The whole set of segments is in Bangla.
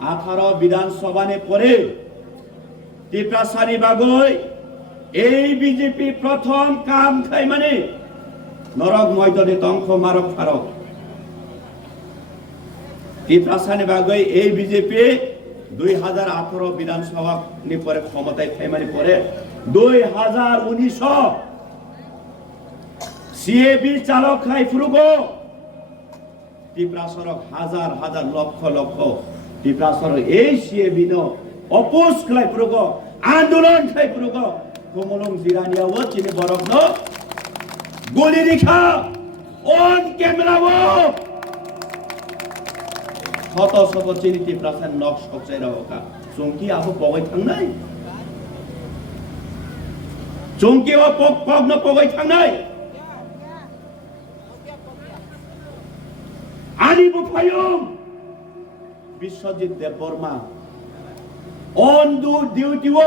18 বিধানসভা নে পরে টিপ্রাসানি বাগৈ এই বিজেপি প্রথম কাম খাই মানে নরক ময়দানে তংখ মারক ফারক টিপ্রাসানি বাগৈ এই বিজেপি 2018 বিধানসভা নি পরে ক্ষমতায় খাই মানে পরে 2019 সিএবি চালক খাই ফুরুগো টিপ্রাসরক হাজার হাজার লক্ষ লক্ষ টিপ্রাসরক এই সিএবি নো অপোজ খাই ফুরুগো আন্দোলন খাই ফুরুগো কমলং জিরানিয়াও চিনি বরক নো গলি রিখা অন ক্যামেরাও শত শত চিনি টিপ্রাসান নক সকচাই রাওকা চংকি আবো পগাই থাंनाय চংকি ও পগ ন পগাই থাंनाय আনিবু ফায়ুম বিশ্বজিৎ দেববর্মা অন দু ডিউটিও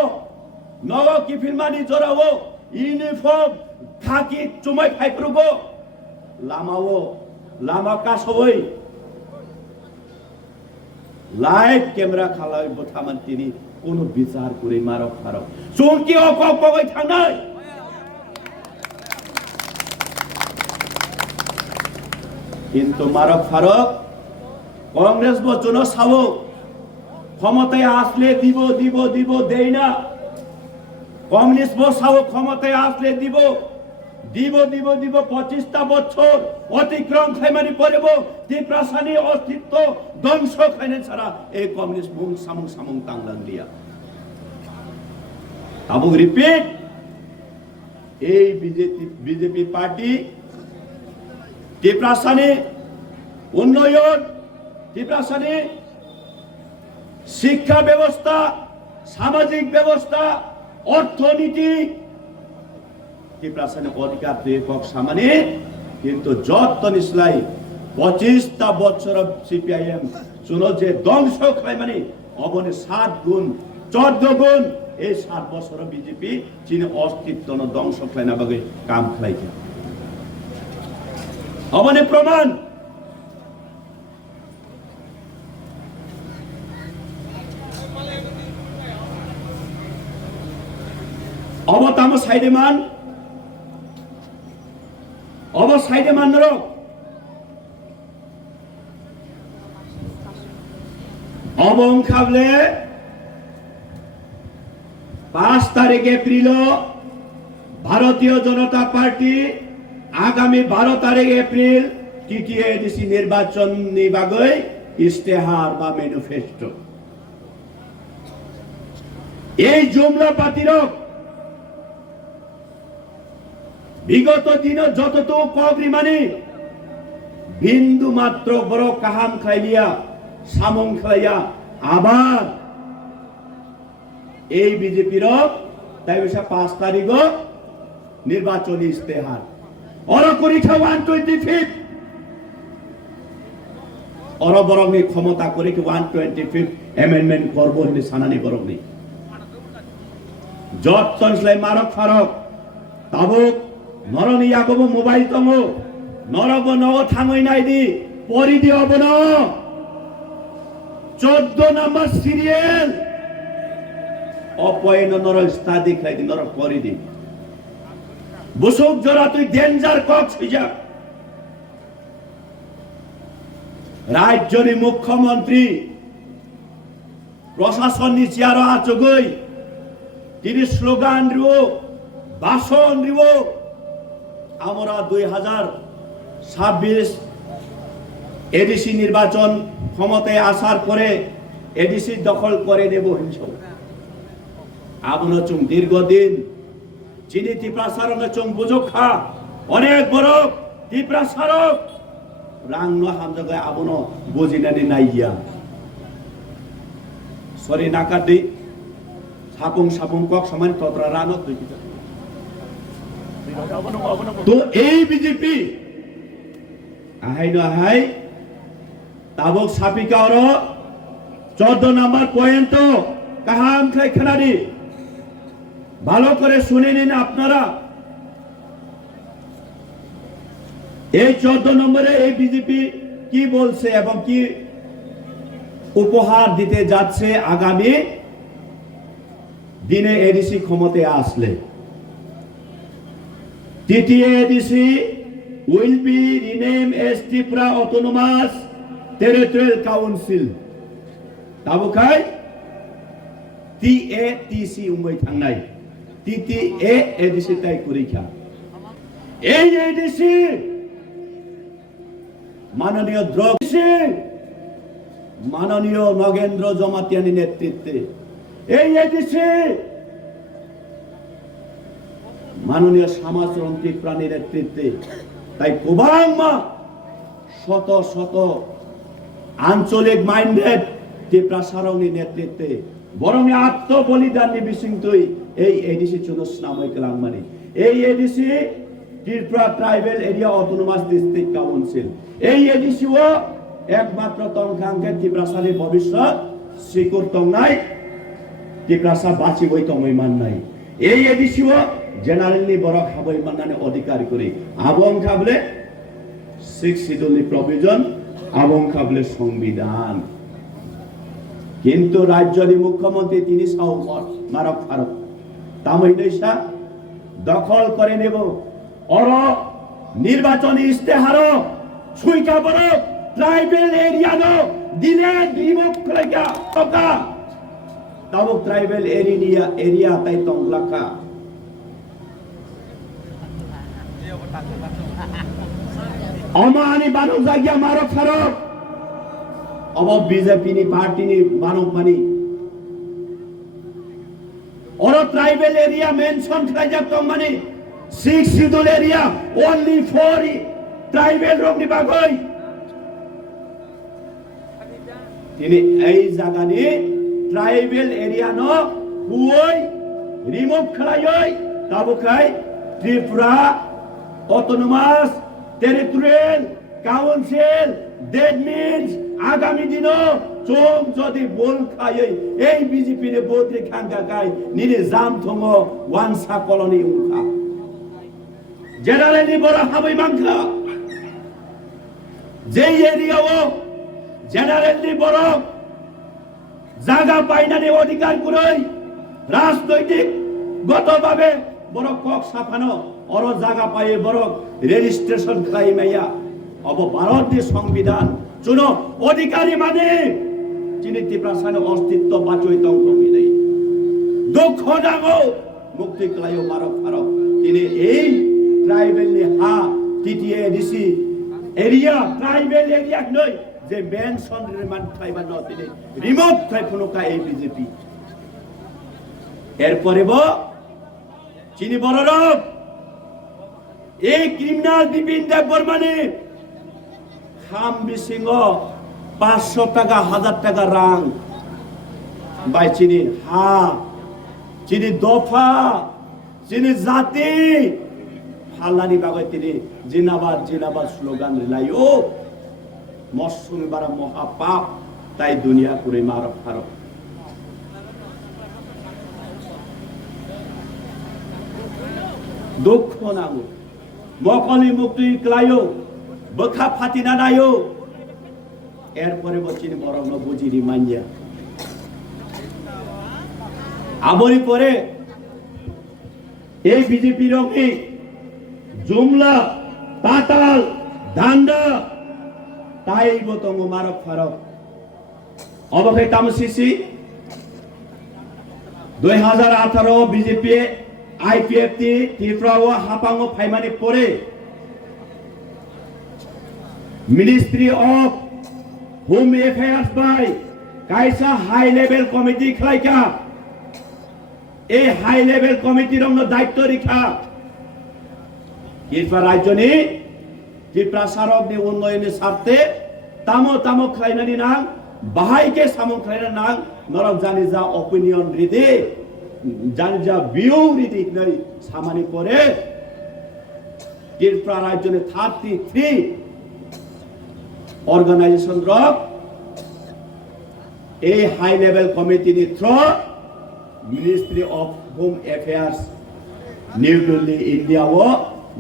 নগ কিফিলমানি জরাও ইউনিফর্ম খাকি চুমাই ফাইপ্রুগো লামাও লামা কাসবই লাইভ ক্যামেরা খালাই বথামান তিনি কোন বিচার করে মারক ফারক চংকি ও পগাই থাंनाय কিন্তু মারক ফারক কংগ্রেস বচন সাবো ক্ষমতায় আসলে দিব দিব দিব দেই না কমিউনিস্ট বসাবো ক্ষমতায় আসলে দিব দিব দিব দিব 25টা বছর অতিক্রম খাইমানি পড়ব টিপ্রাসানি অস্তিত্ব ধ্বংস খাইনে ছাড়া এই কমিউনিস্ট বুং সামুং সামুং তাংলাং দিয়া আবু রিপিট এই বিজেপি পার্টি টিপ্রাসানি উন্নয়ন টিপ্রাসানি শিক্ষা ব্যবস্থা সামাজিক ব্যবস্থা অর্থনীতি টিপ্রাসানি অধিকার দেকক সামানে কিন্তু যত নিসলাই 25টা বছর সিপিআইএম শুনো যে ধ্বংস খাই মানে অবনে 7 গুণ 14 গুণ এই 7 বছর বিজেপি চীন অস্তিত্ব ধ্বংস খাই না বাগে কাম খাইছে অবনে প্রমাণ অবতাম সাইডেমান রক অবং খাবলে 5 তারিখ এপ্রিল ভারতীয় জনতা পার্টি আগামী 12 তারিখ এপ্রিল তৃতীয় এডিসি নির্বাচন নিবাগৈ ইস্তেহার বা ম্যানিফেস্টো এই জুমলা পাতিরক বিগত দিন যতটুকু কগ্রি মানে বিন্দু মাত্র বড় কাহাম খাইলিয়া সামং খাইয়া আবার এই বিজেপির তাই 5 তারিখ নির্বাচনী ইস্তেহার অরকরিখা 125 অরবরঙ্গে ক্ষমতা করে কি 125 অ্যামেন্ডমেন্ট করব নি সানানি বরংনি যতনসলাই মারক ফারক তাবুক নরনি ইয়াগব মোবাইল তমো নরব নগ থাঙ্গই নাইদি পরিদি হবন 14 নম্বর সিরিয়াল অপয়ন নর স্তাদি খাইদি নর পরিদি বসুক জরা তুই ডেঞ্জার কক্স হইয়া রাজ্যনি মুখ্যমন্ত্রী প্রশাসন নি চেয়ার আচগই তিনি স্লোগান রিও ভাষণ রিও আমরা 2026 এডিসি নির্বাচন ক্ষমতায় আসার পরে এডিসি দখল করে নেব হিংস আবনো চুং দীর্ঘদিন চিনি টিপ্রাসারং চুং বুজখা অনেক বড় টিপ্রাসারক রাংন হামজগায় আবনো বুজিনানি নাইয়া সরি নাকাদি সাপুং সাপুং কক সমান তত্রা রানত দুই তো এই বিজেপি আহাই নহাই তাবক সাপিকা ওর 14 নম্বর পয়েন্ট কাহাম খাই খানারি ভালো করে শুনে নিন আপনারা এই 14 নম্বরে এই বিজেপি কি বলছে এবং কি উপহার দিতে যাচ্ছে আগামী দিনে এডিসি ক্ষমতায় আসলে। তৃতীয় ADC will be renamed as Tripura Autonomous Territorial Council. তাবুকাই TATC উম্বই থাংনাই TTA ADC তাই করিখা। এই এডিসি মাননীয় মাননীয় নগেন্দ্র জমাতিয়ানি নেতৃত্বে, এই এডিসি মাননীয় সমাজচরণ ত্রিপুরানির নেতৃত্বে, তাই কুবাংমা শত শত আঞ্চলিক মাইন্ডেড ত্রিপুরা সারংনি নেতৃত্বে বরং আত্মবলিদানী বিশিংতই এই এডিসি চুনস নামই কালাংমানি। এই ADC Tripura tribal area autonomous district council. এই এডিসিও একমাত্র তংখাংকে ত্রিপুরাসারের ভবিষ্যৎ সিকুর তংনাই ত্রিপুরাসা বাঁচি বই তমই মান নাই। এই এডিসিও জেনারেলি বড় খাবই মাননানে অধিকার করে আবং খাবলে 6 শিডিউলনি প্রভিজন আবং খাবলে সংবিধান। কিন্তু রাজ্যের মুখ্যমন্ত্রী তিনি সাউ মারক ফারক তামই নৈশা দখল করে নেব অর নির্বাচনী ইস্তেহার সুইকা বড় ট্রাইবেল এরিয়া নো দিলে ডিমক লাগা টকা তাবক ট্রাইবেল এরিয়া তাই তংলাকা অমানি বানক জায়গা মারক ফারক অব বিজেপি নি পার্টি নি বানক মানি অর ট্রাইবেল এরিয়া মেনশন খাইজা তো মানে 6 schedule area only for tribal রংনি বাগই তিনি এই জায়গানি ট্রাইবেল এরিয়া ন হুই রিমুভ খাইই তাবুকাই Tripura autonomous territorial council that means আগামী দিনও চোখ যদি বল খাই এই বিজেপি রে বোতরে খাঙ্গা গাই নিরে জাম থঙ্গ ওয়ানসা কলোনি উনখা জেনারেলি বড় হাবই মাংখা যেই এরিয়াও জেনারেলি বড় জায়গা পাইনানি অধিকার করেই রাজনৈতিক গতভাবে বড় কক সাফানো অর জায়গা পাই বড় রেজিস্ট্রেশন খাই মাইয়া অব ভারতীয় সংবিধান চুনো অধিকারী মানে যিনি ত্রিপুরাসানের অস্তিত্ব বাঁচই তংকমি নেই দুঃখ ডাঙো মুক্তি ক্লাইও মারক ফারক তিনি এই ট্রাইবেল হা TTA ADC area tribal area নয় যে মেনশন রিমান্ড খাইবা ন তিনি রিমোভ খাই ফনুকা এই বিজেপি এরপরে চিনি বড় রব এই ক্রিমিনাল বিপিন দেব বর্মানি খাম বিসিং 500 টাকা 1000 টাকা রাং বাই চিনি হা চিনি দফা চিনি জাতি ফালানি বাগৈ তিনি জিনাবাদ জিনাবাদ স্লোগান লাইও মৌসুমি বারা মহাপাপ তাই দুনিয়া করে মারক ফারক দুঃখ নাগো মকলি মুক্তি ক্লাইও বখা ফাতিনা নাইও এরপরে বচিনি বরং বুঝিনি মাঞ্জা আবরি পরে এই বিজেপি রঙে জুমলা পাতাল দান্ডা তাই বতঙ্গ মারক ফারক অবহে তামসিসি 2018 বিজেপি আইপিএফটি ত্রিপুরা ও হাপাঙ্গ ফাইমানি পরে মিনিস্ট্রি অফ হোম এফেয়ার্স বাই কাইসা হাই লেভেল কমিটি খাইকা এই হাই লেভেল কমিটির দায়িত্ব রেখা ত্রিপুরা রাজ্যনি ত্রিপুরা সারকনি উন্নয়নের স্বার্থে তামো তামো খাইনানি নাং বাহাইকে সামো খাইনা নাং নরক জানি যা অপিনিয়ন রীতি জানি যা ভিউ রীতি নাই সামানি করে ত্রিপুরা রাজ্যনি 33 অর্গানাইজেশন রক এই হাই লেভেল কমিটি নি through ministry of home affairs New Delhi India ও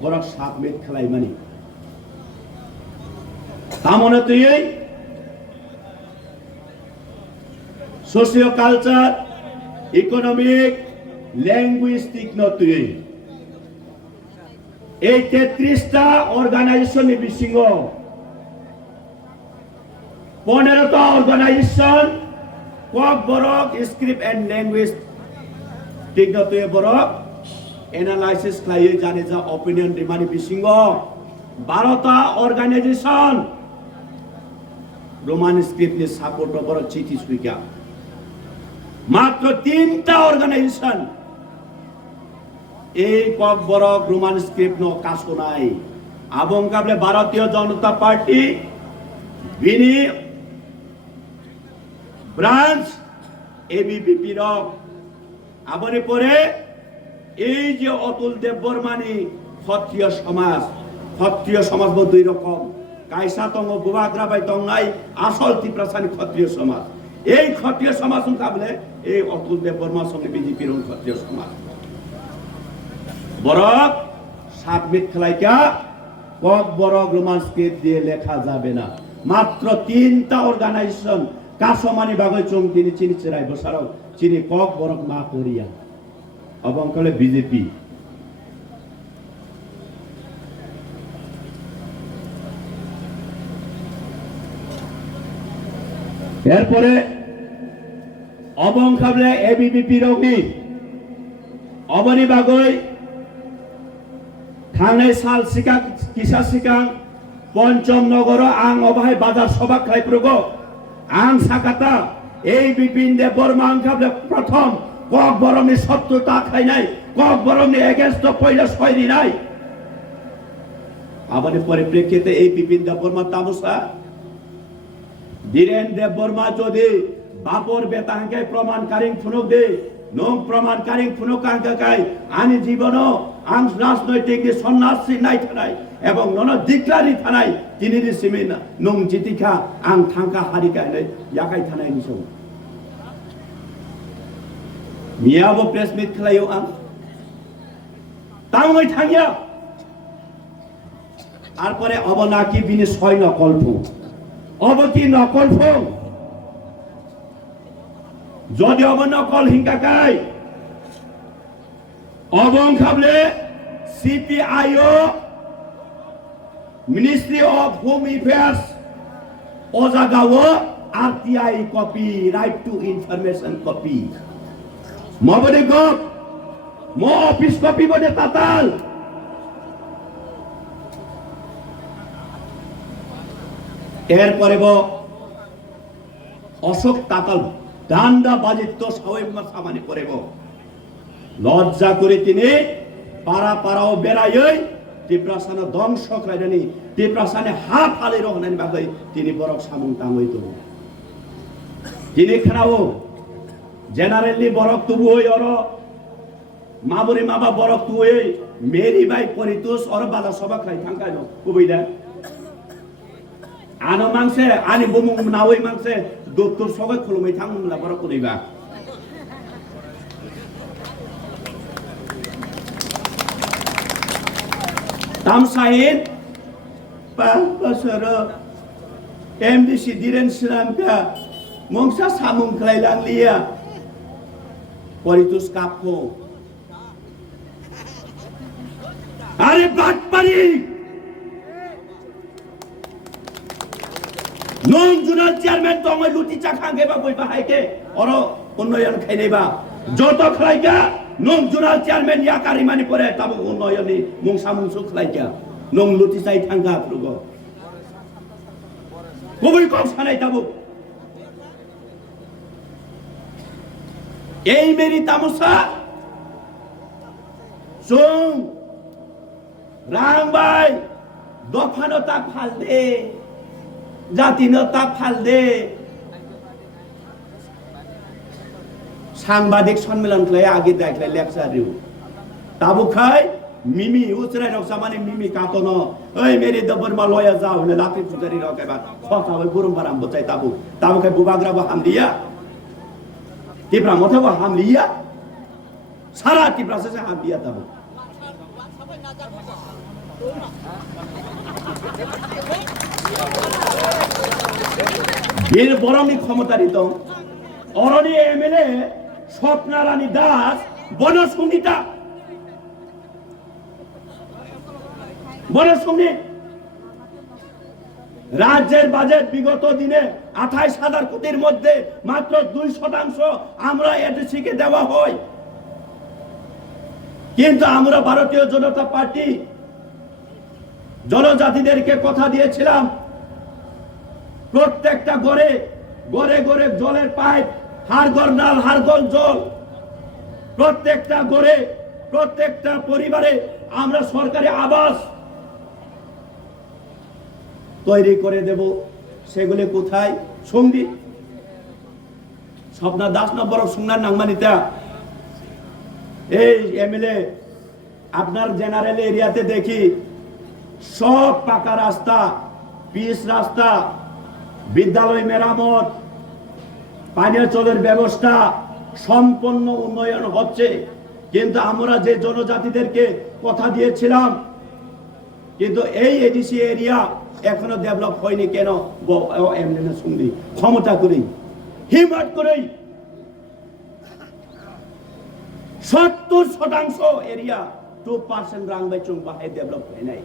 বরক সাবমিট খালাই মানি তামনে তুই সোশিও কালচার ইকোনমিক ল্যাঙ্গুইস্টিক নতুন এই 33টা অর্গানাইজেশন বিশৃঙ্গ 15টা organisation Kok Borok script and language ঠিক নতুন বরক এনালাইসিস খাইয়ে জানে যা অপিনিয়ন রিমানি বিশৃঙ্গ 12টা organisation Roman script support Borok চিঠি সুইকা মাত্র 3টা অর্গানাইজেশন এই কক বরক রোমান স্ক্রিপ্ট ন কাছো নাই আবং কাবলে ভারতীয় জনতা পার্টি বিনি ব্রাঞ্চ এবিপিপি রক আবরে পরে এই যে অতুল দেববর্মানি ক্ষত্রিয় সমাজ দুই রকম কাইসা তঙ্গ বুবাগ্রাবাই তঙ্গাই আসল ত্রিপ্রাসানি ক্ষত্রিয় সমাজ এই ক্ষত্রিয় সমাজ কাবলে এই অতুল দেববর্মার সঙ্গে বিজেপির ক্ষত্রিয় সমাজ বরক সাবমিট খেলাইকা কক বরক রোমান স্ক্রিপ্ট দিয়ে লেখা যাবে না মাত্র 3টা অর্গানাইজেশন কাসমানি বাগৈ চং তিনি চিনি চিরাই বসারক চিনি কক বরক মা করিয়া এবং কলে বিজেপি এরপরে অবং খাবলে এবিপিপি রগনি অবনি বাগৈ থানে সাল সিকা কিসা সিকাং পঞ্চম নগর আং অবাহাই বাজার সভা খাই প্রগ আং সাকাতা এই বিপিন দেব বর্মা আং খাবলে প্রথম কক বরমনি শত্রুতা খাই নাই কক বরমনি এগেন্স্ট পয়লা শয়রি নাই আমাদের পরিপ্রেক্ষিতে এই বিপিন দেব বর্মা তামসা ধীরেন দেব বর্মা যদি বাপর বেতাঙ্কে প্রমাণ কারিং ফুনুক দে নং প্রমাণ কারিং ফুনুক আঙ্কাকাই আনি জীবন আং রাজনৈতিক সন্ন্যাসী নাই থানায় এবং নন ডিক্লারি থানায় তিনি সিমি নং জিতিখা আং থাঙ্কা হারিকা ইয়াকাই থানায় নিছ মিয়াবো প্রেস মিট খেলাইও আং তাই থাঙ্গিয়া তারপরে অবনাকি বিনি 6 নকল্প অবকি নকল্প যদি অবনকল হিংকাকাই অবং খাবলে CPIO ministry of home affairs ওজাগাও RTI copy right to information copy মবনে গপ মো অফিস কপি বনে তাতাল এরপরে অশোক তাতাল ডান্ডা বাজিত সামানি করেব লজ্জা করে তিনি পাড়া পাড়াও বেড়াই ত্রিপ্রাসানে ধ্বংস খাইনি ত্রিপ্রাসানে হাফ আলি রহনানি বাগৈ তিনি বরক সামুং তাঙ্গই তো তিনি খারাও জেনারেলি বরক তুবু হই অর মাবরি মাবা বরক তু হই মেরি বাই পরিতুস অর বালা সভা খাই থাঙ্কাই ন কুবইদা আনো মাংসে আনি বমুং নাওই মাংসে দত্তর সবাই খুলুমাই থাঙ্গুলা বরক করিবা তামসাইন পাসর এমডিসি দিরেন সিলামকা মংসা সামুং খাইলাং লিয়া পরিতুস কাপকো আরে বাটপারি নং জুনাল চেয়ারম্যান তো আমি লুটি চা খাঙ্গে বা বই বাহাইকে অর উন্নয়ন খাইনেবা যত খাইকা নং জুনাল চেয়ারম্যান ইয়া কারিমানি পরে তাবো উন্নয়নি মংসা মংসু খাইকা নং লুটি চাই থাঙ্গা প্রগ কবই কম সানাই তাবো এই মেরি তামসা সুং রাংবাই দফানো তা ফাল দে জাতিনো তা ফাল দে সাংবাদিক সম্মেলন খাই আগে দেখলাই লেকচার রিউ তাবু খাই মিমি উচরাই রকসা মানে মিমি কাতনো ওই মেরি দবরমা লয়া যাও হলে লাতি পুজারি রকেবা ছটা ওই গুরুম বারাম বচাই তাবু তাবু খাই বুবাগ্রাবো হামলিয়া টিপরা মথাবো হামলিয়া সারা টিপরা শেষে হামলিয়া তাবু এর বরং ক্ষমতারিত অরণি এমএলএ স্বপ্না রানী দাস বনসংগীতা বনসংগীত রাজ্যের বাজেট বিগত দিনে 28,000 কোটির মধ্যে মাত্র 2% আমরা এডিসিকে দেওয়া হয়। কিন্তু আমরা ভারতীয় জনতা পার্টি জনজাতিদেরকে কথা দিয়েছিলাম প্রত্যেকটা ঘরে ঘরে ঘরে জলের পাইপ, হাড়গড় নাল হাড়গড় জল, প্রত্যেকটা ঘরে প্রত্যেকটা পরিবারে আমরা সরকারি আবাস তৈরি করে দেব। সেগুলি কোথায়? সঙ্গী স্বপ্না দাস নম্বর সংজ্ঞার নাংমানিতা এই এমএলএ আপনার জেনারেল এরিয়াতে দেখি সব পাকা রাস্তা, পিচ রাস্তা, বিদ্যালয় মেরামত, পানীয় জলের ব্যবস্থা সম্পূর্ণ উন্নয়ন হচ্ছে। কিন্তু আমরা যে জনজাতিদেরকে কথা দিয়েছিলাম, কিন্তু এই এডিসি এরিয়া এখনো ডেভেলপ হয়নি। কেন? এমএলএ সঙ্গে ক্ষমতা করেই হিম্মত করেই 70% এরিয়া 2% রাংবাইচুং বাহাই ডেভেলপ হয় নাই।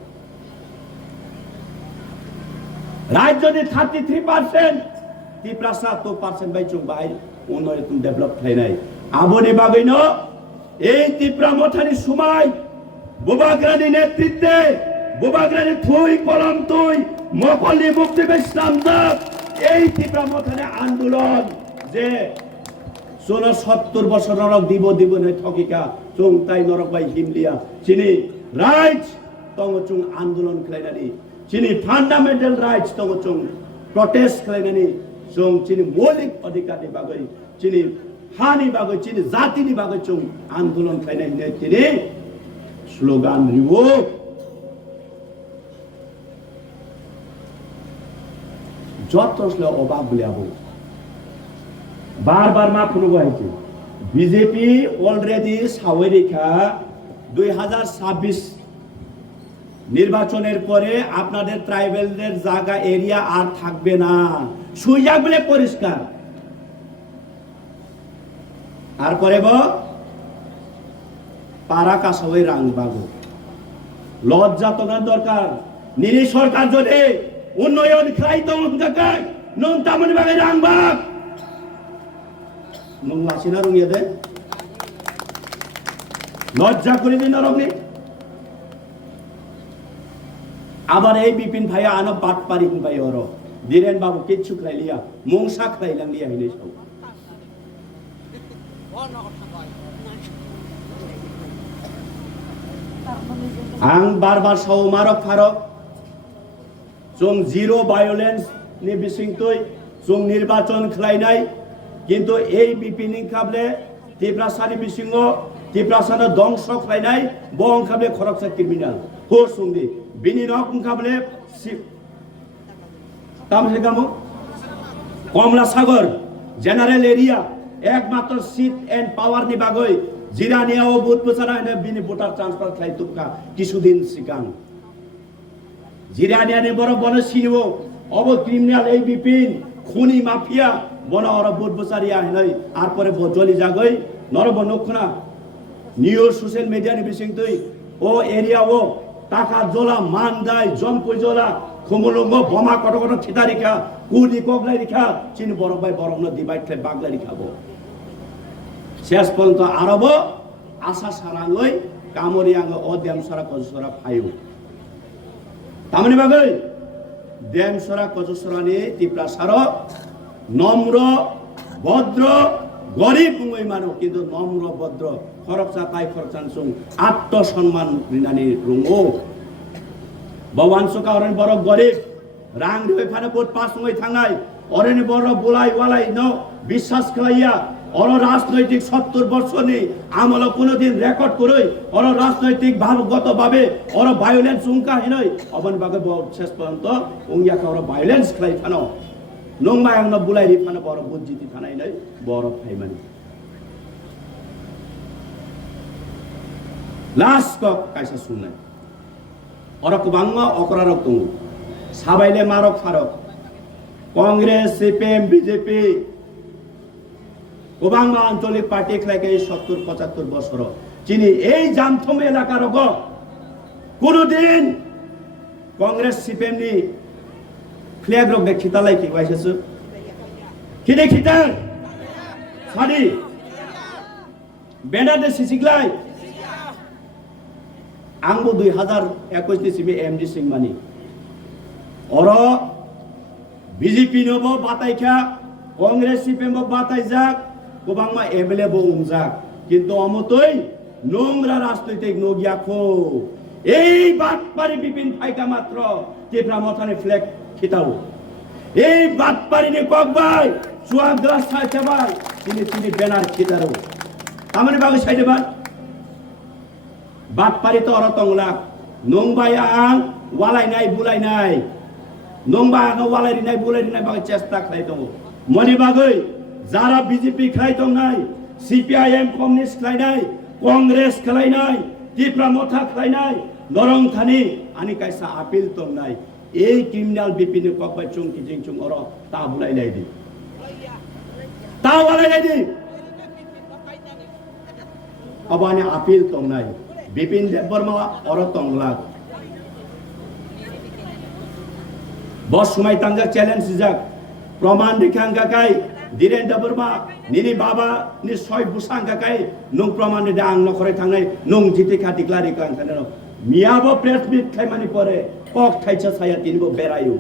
রাজ্যে 33% ত্রিপ্রাসা 2% বাইচুং বাহাই উন্নয়ন ডেভেলপ হয় নাই। আবনি বাগৈন এই ত্রিপুরা মথানি সময় বুবাগ্রানি নেতৃত্বে বুবাগ্রানি থুই কলম তুই মকলি মুক্তি ইসলাম এই ত্রিপুরা মথানি আন্দোলন যে 70 বছর নরক দিব দিব নয় ঠকিকা চুং তাই নরক বাই হিমলিয়া চিনি রাইটস তংচুং আন্দোলন খাইনানি চিনি ফান্ডামেন্টাল রাইটস তংচুং প্রটেস্ট খাইনানি চুং চিনি মৌলিক অধিকারনি বাগৈ চিনি হানি বাগৈ চিনি জাতিনি বাগৈ চুং আন্দোলন খাইনানি চিনি স্লোগান রিবো যত আসলে অভাব বলে আবু বারবার মা ফুরবো হয়েছে। বিজেপি অলরেডি সাওয়ারিখা 2026 নির্বাচনের পরে আপনাদের ট্রাইবেলদের জায়গা এরিয়া আর থাকবে না, সুইয়া বলে পরিষ্কার। আর করে পারা কাসাওই রাংবাগো লজ্জা তোমার দরকার। নিরি সরকার যদি উন্নয়ন খাই তখন জায়গায় নন তামনি বাগে রাংবাগ লাসিনা রঙিয়ে দেয় লজ্জা করে দিন রঙে। আবার এই বিপিন ভাইয়া আনো বাট পারি ভাই ওর ধীরেন বাবু কিচ্ছু খাইলিয়া মংসা খাইলাম লিয়া হইলে সব আং বারবার সৌমারক ফারক जों জিরো ভায়োলেন্স নি বিসিংতই जों নির্বাচন খাইনাই। কিন্তু এই বিপিনি খাবলে ত্রিপ্রাসানি বিসিংহ ত্রিপ্রাসানো ধ্বংস খাইনাই বং খাবলে খরকসা ক্রিমিনাল হোর সঙ্গে বিনি রক খাবলে তামসে গামো কমলা সাগর জেনারেল এরিয়া একমাত্র সিট এন্ড পাওয়ার নি বাগৈ জিরানিয়া ও বুট বছরা বিনি ভোটার ট্রান্সফার খাই তুকা কিছুদিন সিকাং জিরানিয়া নে বড় বড় সিনিব অব ক্রিমিনাল এই বিপিন খুনি মাফিয়া বনা ওরা বুট বছারিয়া হই আর পরে জলি জাগৈ নরব নক্ষনা নিউ সোশ্যাল মিডিয়া নি বিসিং তুই ও এরিয়া ও টাকা জলা মান দাই জম্পুই জলা খুমুলঙ্গ বোমা কত কত ছিটারিখা কুনি কগলাই রিখা চিন বড় ভাই বড় ন ডিভাইড খাই বাগলাই খাবো শেষ পর্যন্ত আরব আশা সারাঙ্গই কামরিয়াঙ্গ ও দেমসরা কজসরা ফাইও তামনি বাগৈ দেমসরা কজসরানি ত্রিপ্রাসার নম্র ভদ্র গরিব মুই মানো কিন্তু নম্র ভদ্র খরচা পাই খরচান সুং আত্মসম্মান রিনানি রুঙ্গো ভগবান সুকা অরেন বড় গরিব রাং রে ফানে বহুত পাস মুই থাঙ্গাই অরেন বড় বুলাই ওয়ালাই ন বিশ্বাস খাইয়া অর রাজনৈতিক 70 বর্ষ নেই আমল কোনদিন রেকর্ড করই অর রাজনৈতিক ভাবগত ভাবে অর ভায়োলেন্স উঙ্কা হিনই অবন বাগে শেষ পর্যন্ত উঙ্গিয়া কা অর ভায়োলেন্স খাই ফানো নংমায় আং বুলাই রি ফানো বড় বুজিতি থানাই নাই বড় ফাইমানি লাস্ট কক কাইসা শুননাই অরক বাংলা অকরারক দङ সাবাইলে মারক ফারক কংগ্রেস সিপিএম বিজেপি কোবাংমা আঞ্চলিক পার্টি খেলাকে 70-75 বছর চিনি এই জামথম এলাকার কোনদিন কংগ্রেস সিপিএম নি ফ্ল্যাগ রক খিতালাই কি বাইছেছো কিনে খিতার সারি বেনার দে সিসিগলাই आंबो 2021 निसिम एमडी सिंह मानी और बीजेपी नबो बाताइखा कांग्रेस सीपीएम बाताइजाक गोबांमा एमएलए बो उमजाक किन्तु अमतै नोंग्रा राजनैतिक नगियाखौ এই বাটপারি বিপিন ফাইকা মাত্র তীব্রা মথানে ফ্ল্যাগ খিতাও এই বাটপারি নে ককবাই সুয়াগরা সাইতাবাই তিনি ব্যানার খিতারো আমারে বাগে সাইডে বাট बाटपारी तो अरतंगलाक नंबाय आं वालायनाय बुलायनाय नंबाय आं वालायनाय बुलायनाय बागै चेष्टा खालाय दङ मनि बागै जारा बीजेपी खालाय दंनाय सीपीआईएम कम्युनिस्ट खालायनाय कांग्रेस खालायनाय তীব্রা मथा खालायनाय नरंथानि आनि कायसा आपिल दंनाय এই क्रिमिनल बिपिन ककबाय चुंकि जिंचुं अर ता बुलायनाय दि ता वालायनाय दि अबानि आपिल दंनाय बिपिन देबबर्मा और तंगलाक बस समय तंगा चैलेंज जाक प्रमाण दिखांगाकाय धीरेन्द्र बर्मा निनि बाबा नि सय बुसांगाकाय नं प्रमाण दे आं नखरै थांनाय नं जिति खातिक्लारि कांखानो मियाबो प्रेस मिट खायमानि परे पक थाइसा साया तिनिबो बेरायो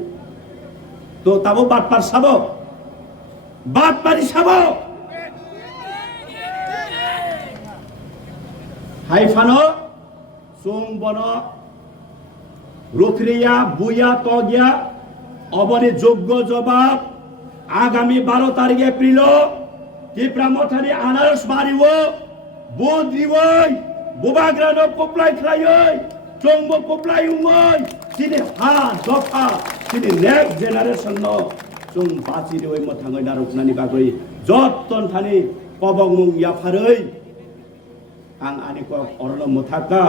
तो ताबो बाटपार साबो बाटपारी साबो हाइफानो सोंबनो रुखरिया बुया तगिया अबनि যোগ্য जवाब आगामी 12 तारिख एप्रिल তীব্রা मथानि आनारस मारिवो बोद्रिवै बुबाग्रानो कोप्लाय खलायै चंबो कोप्लाय उमै तिनि हा दफा तिनि नेक्स्ट जेनारेशन नो जों बाचिरिवै मथाङै नारकनानि बागै जत्तन थानि पबंमुं याफारै आं आनिको अरन मथाका